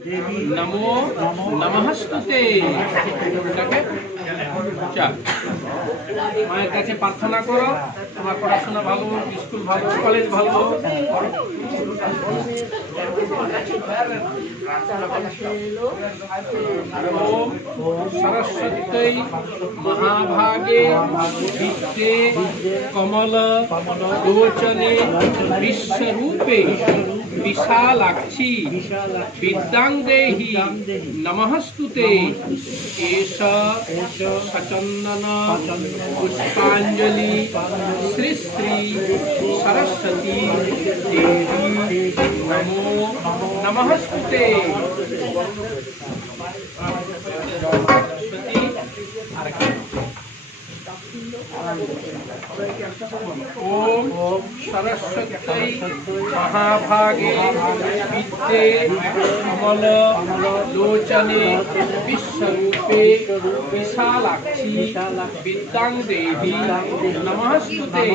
नमो नमस्तुते। চল মায়ের কাছে প্রার্থনা করো, তোমার পড়াশোনা ভালো, স্কুল ভালো, কলেজ ভালো। ওম সরস্বত্যৈ মহাভাগে বিদ্যে কমল লোচনে বিশ্বরূপে विशालाक्षी विद्यां देहि नमस्तुते। एष सचंदन पुष्पांजलि श्री श्री सरस्वती देवी नमो नमस्तुते। ओम सरस्वत्यै महाभागे विद्ये कमल लोचने विश्वरूपे विशालाक्षी विद्यां देवी नमस्तुते।